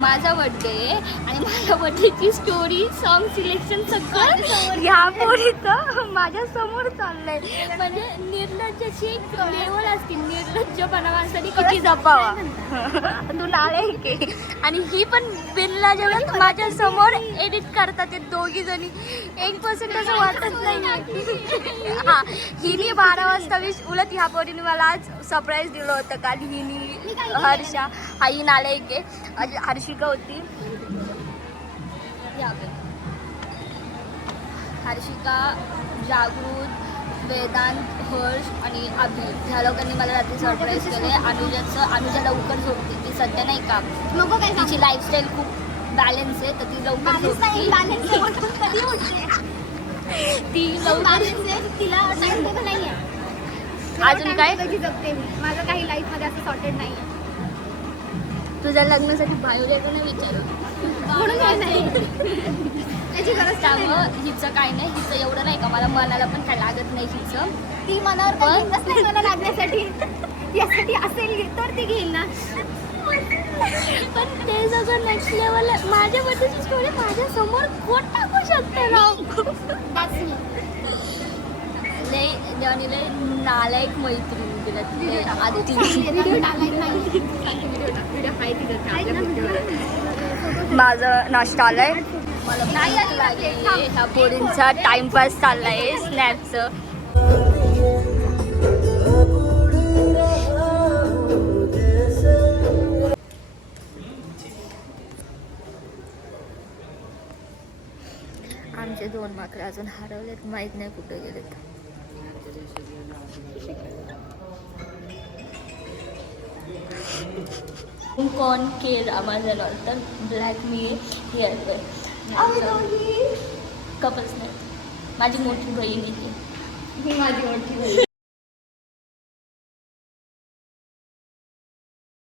माझा बर्थडे आणि माझ्या बर्थडेची स्टोरी सॉन्ग सिलेक्शन सगळं ह्या पोरीचं माझ्या समोर चाललंय. म्हणजे निर्लज्जाची एक लेवल असते, निर्लज्जपणा माणसाने किती जपावा. तू नाळे की आणि ही पण बिनला जेवण माझ्या समोर एडिट करतात ते दोघी जणी. 1% असं वाटत नाही. हा हिने 12 वाजता उलट ह्या पोरीने मला आज सरप्राईज दिलं होतं काल. हिने हर्षा हा ही नाळे की हर्षिका होती. हर्षिका, जागृत, वेदांत, हर्ष आणि अभि ह्या लोकांनी मला रात्री सरप्राईज केले. अनुजा लवकर झोपते ती सध्या नाही का. तिची लाईफस्टाईल खूप बॅलन्स आहे तर ती लवकर झोपते. ती लवकर तिला नाही आहे. अजून काय जगते मी माझं काही लाईफमध्ये असं सॉर्टेड नाही आहे. तुझ्या लग्नासाठी बायोडेटा नाही विचारलं म्हणून नाही त्याची गरज. त्यामुळं हिचं काय नाही, हिचं एवढं नाही का मला मनाला पण काय लागत नाही. हिचं ती मनावर पण नाही मला लागण्यासाठी यासाठी असेल तर ती घेईल ना. पण ते सगळं नेक्स्ट लेवल. माझ्या बर्थडेची स्टोरी माझ्या समोर कोण टाकू शकते ना. लय नालायक मैत्रीण दिला आधी. माझं नाश्ता आलाय. मला नाही लागले ह्या पोरींचा टाइमपास चाललाय स्नॅपचं. आमचे 2 माकडं अजून हरवलेत, माहीत नाही कुठे गेलेत. कौन केर अमेझॉन तर ब्लॅक मी हेअर कपल्स नाही. माझी मोठी बहीण आहे. माझी मोठी बहीण